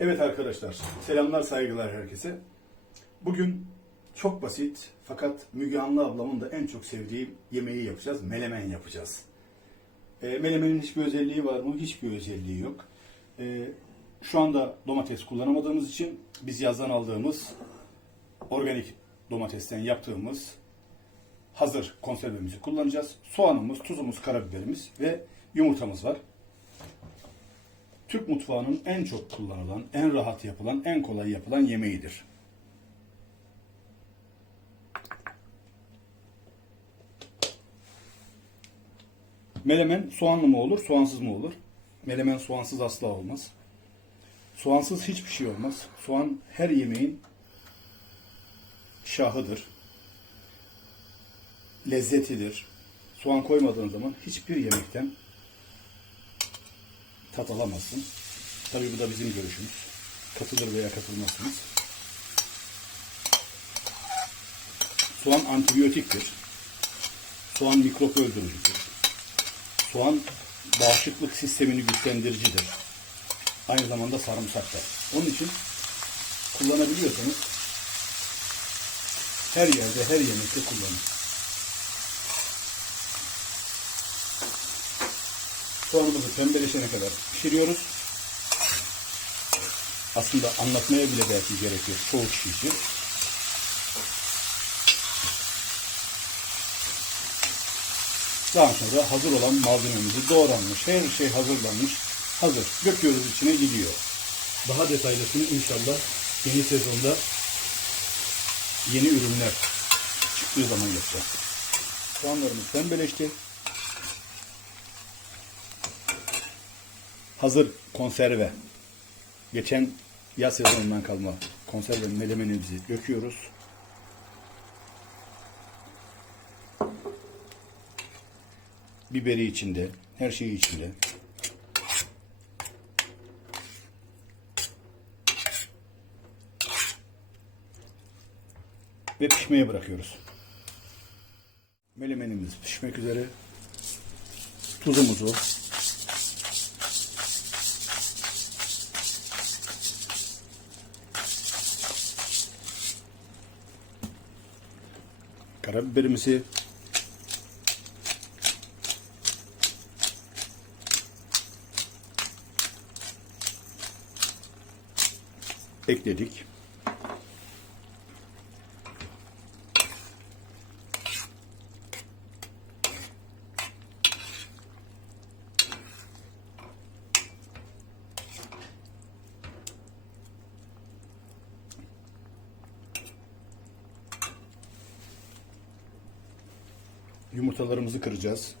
Evet arkadaşlar, selamlar saygılar herkese. Bugün çok basit fakat Müge Anlı ablamın da en çok sevdiği yemeği yapacağız. Melemen yapacağız. E, melemenin hiçbir özelliği var mı? Hiçbir özelliği yok. E, şu anda domates kullanamadığımız için biz yazdan aldığımız organik domatesten yaptığımız hazır konservemizi kullanacağız. Soğanımız, tuzumuz, karabiberimiz ve yumurtamız var. Türk mutfağının en çok kullanılan, en rahat yapılan, en kolay yapılan yemeğidir. Melemen soğanlı mı olur, soğansız mı olur? Melemen soğansız asla olmaz. Soğansız hiçbir şey olmaz. Soğan her yemeğin şahıdır. Lezzetidir. Soğan koymadığın zaman hiçbir yemekten tat alamazsın. Tabii bu da bizim görüşümüz. Katılır veya katılmazsınız. Soğan antibiyotiktir. Soğan mikrop öldürücüdür. Soğan bağışıklık sistemini güçlendiricidir. Aynı zamanda sarımsak da. Onun için kullanabiliyorsanız her yerde, her yemekte kullanın. Soğanımızı pembeleşene kadar pişiriyoruz. Aslında anlatmaya bile belki gerek yok çoğu kişi için. Daha sonra hazır olan malzememizi doğranmış, her şey hazırlanmış, hazır. Döküyoruz içine gidiyor. Daha detaylısını inşallah yeni sezonda yeni ürünler çıktığı zaman yapacağız. Soğanlarımız pembeleşti. Konserve. Geçen yaz sezonundan kalma konserve melemenimizi döküyoruz. Biberi içinde, her şeyi içinde. Ve pişmeye bırakıyoruz. Melemenimiz pişmek üzere. Tuzumuzu, karabiberimizi ekledik. Yumurtalarımızı kıracağız.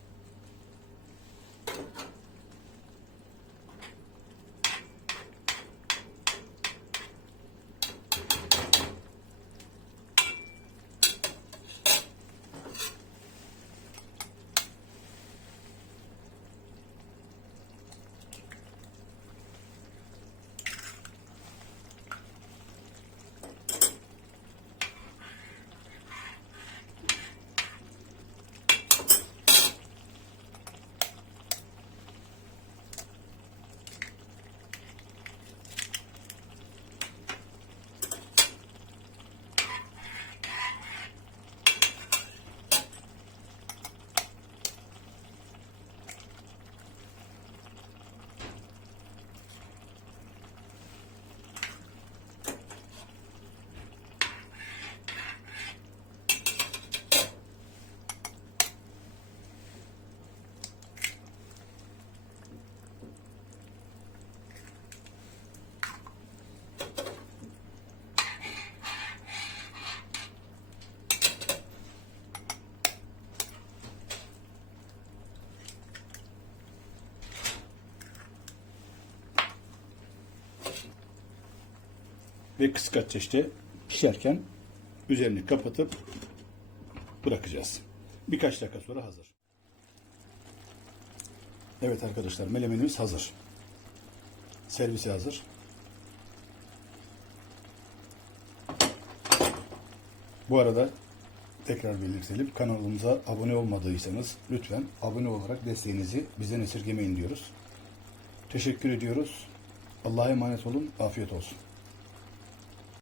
Ve kısık ateşte pişerken üzerini kapatıp bırakacağız. Birkaç dakika sonra hazır. Evet arkadaşlar melemenimiz hazır. Servise hazır. Bu arada tekrar belirtelim. Kanalımıza abone olmadıysanız lütfen abone olarak desteğinizi bizden esirgemeyin diyoruz. Teşekkür ediyoruz. Allah'a emanet olun. Afiyet olsun.